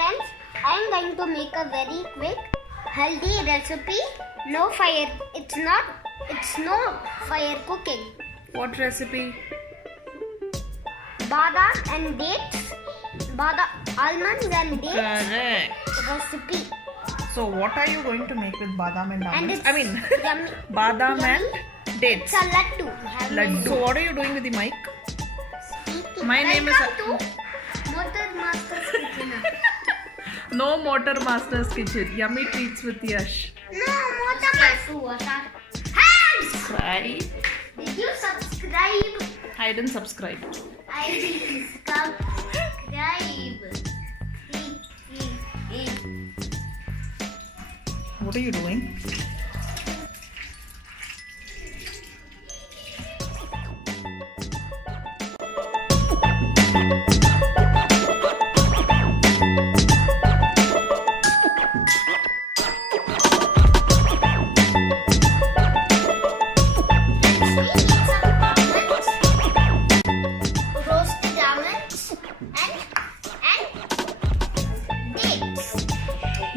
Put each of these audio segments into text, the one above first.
friends, I am going to make a very quick healthy recipe. No fire. It's no fire cooking. What recipe? Badam and dates. Almonds and dates. Correct. Recipe. So what are you going to make with badam and almonds? And it's yummy. Badam Yummy. and dates. It's a laddu. Laddu. So what are you doing with the mic? Speaking. My name is Welcome to Motor Master's Kitchen. No Motor Master's Kitchen. Yummy treats with Yash. No, Motor Master. Hands! Subscribe. Did you subscribe? I didn't subscribe. I did subscribe. What are you doing?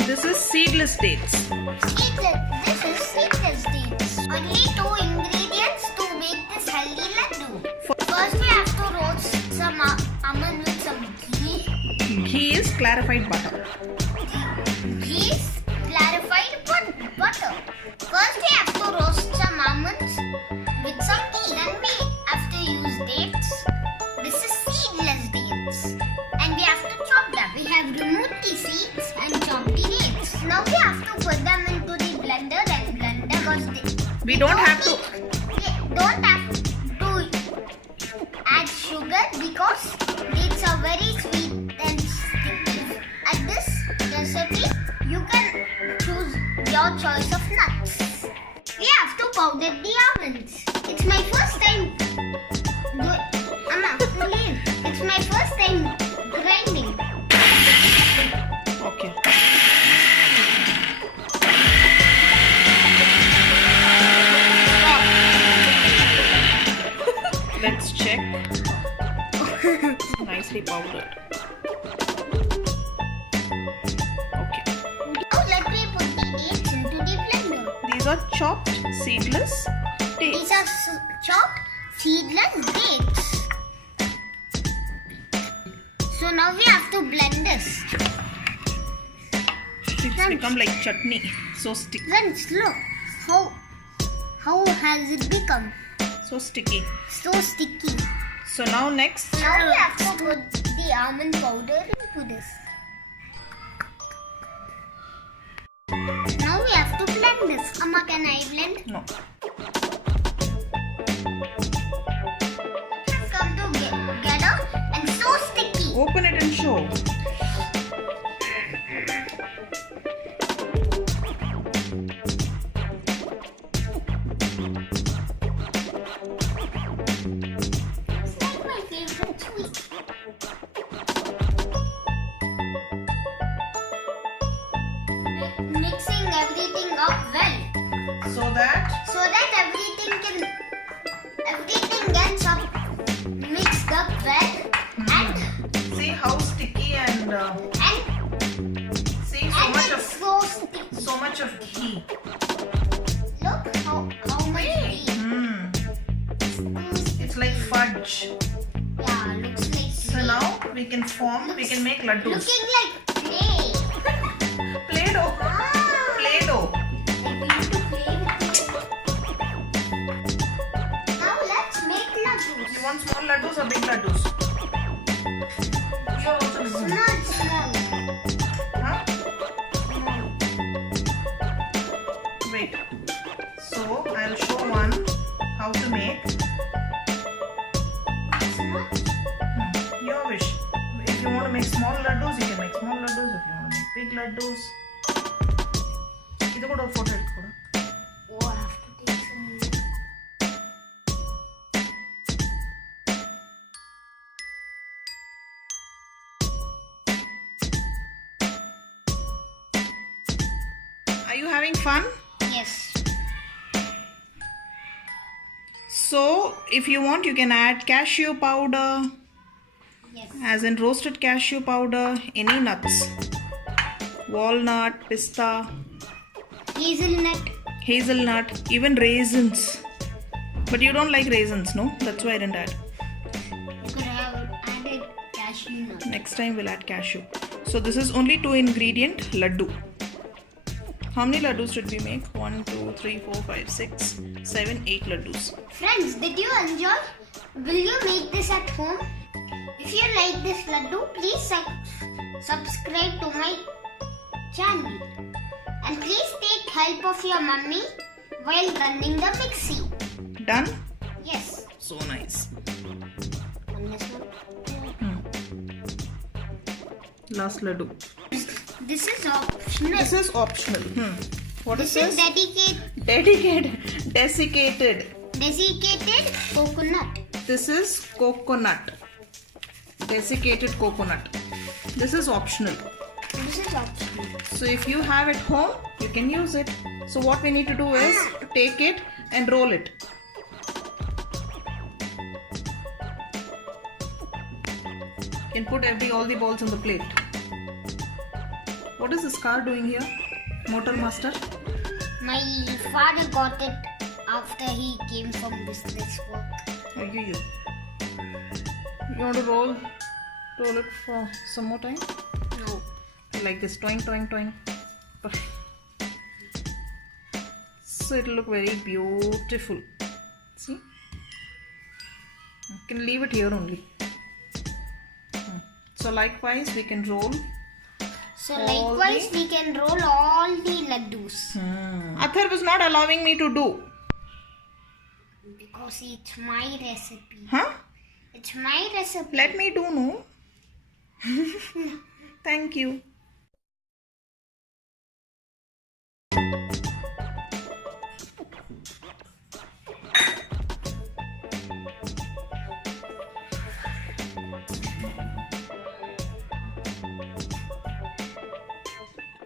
This is seedless dates. This is seedless dates. Only 2 ingredients to make this healthy laddu. First, we have to roast some almond with some ghee. Ghee is clarified butter. Ghee is clarified butter. First, we have to roast some almonds with some ghee. Then we have to use dates. This is seedless dates, and we have to chop them. We have removed the seeds and chopped the dates. Now we have to put them into the blender and blend them. We don't have to. Don't have to add sugar because dates are very sweet and sticky. At this recipe, you can choose your choice of nuts. We have to powder the almonds. It's my first time. It's my first time grinding. Okay. Let's check. Nicely powdered. Okay. Now let me put the dates into the blender. These are chopped seedless dates. These are chopped seedless dates. So now we have to blend this. It's become like chutney. So sticky. Friends, look how has it become? So sticky. So sticky. So now next. Now we have to put the almond powder into this. Now we have to blend this. Amma, can I blend? No. It's come together and so sticky. Open it and show. It's like my favorite sweet. Mixing everything up well. So that everything gets up mixed up well and see how sticky and see so much it's of so sticky. so much of ghee. Look how much ghee. It's like fudge. Yeah, looks like So sweet. now we can make laddus. Looking like clay. Play-doh. Play-doh. I want to play with it. Now let's make laddus. You want small laddus or big laddus? You are also listening. Not small. Huh? Wait. So I'll show one how to make. Your wish. If you want to make small laddus, you can make small laddus. If you want to make big laddus, ಇದು ಕೂಡ photo எடுத்துಕೊಡು. Oh, I have to take some. Are you having fun? Yes. So if you want, you can add cashew powder. Yes. as in roasted cashew powder, any nuts, walnut, pista, hazelnut, even raisins. But you don't like raisins, no? That's why I didn't add. You could have added cashew nut. Next time we'll add cashew. So this is only 2 ingredient laddu. How many laddus did we make? 1, 2, 3, 4, 5, 6, 7, 8 laddus. Friends, did you enjoy? Will you make this at home? If you like this laddu, please subscribe to my channel. And please take help of your mummy while running the mixie. Done? Yes. So nice. Last laddu. This is optional. This is optional. What is this? Desiccated coconut. This is coconut. Desiccated coconut. This is optional. So if you have at home, you can use it. So what we need to do is to take it and roll it. You can put all the balls on the plate. What is this car doing here? Motor master? My father got it after he came from business work. You want to roll it for some more time? No. Like this, toing, toing, toing. So it will look very beautiful. See? You can leave it here only. So likewise, we can roll. We can roll all the laddus. Athar was not allowing me to do. Because it's my recipe. Huh? It's my recipe. Let me do, no? Thank you.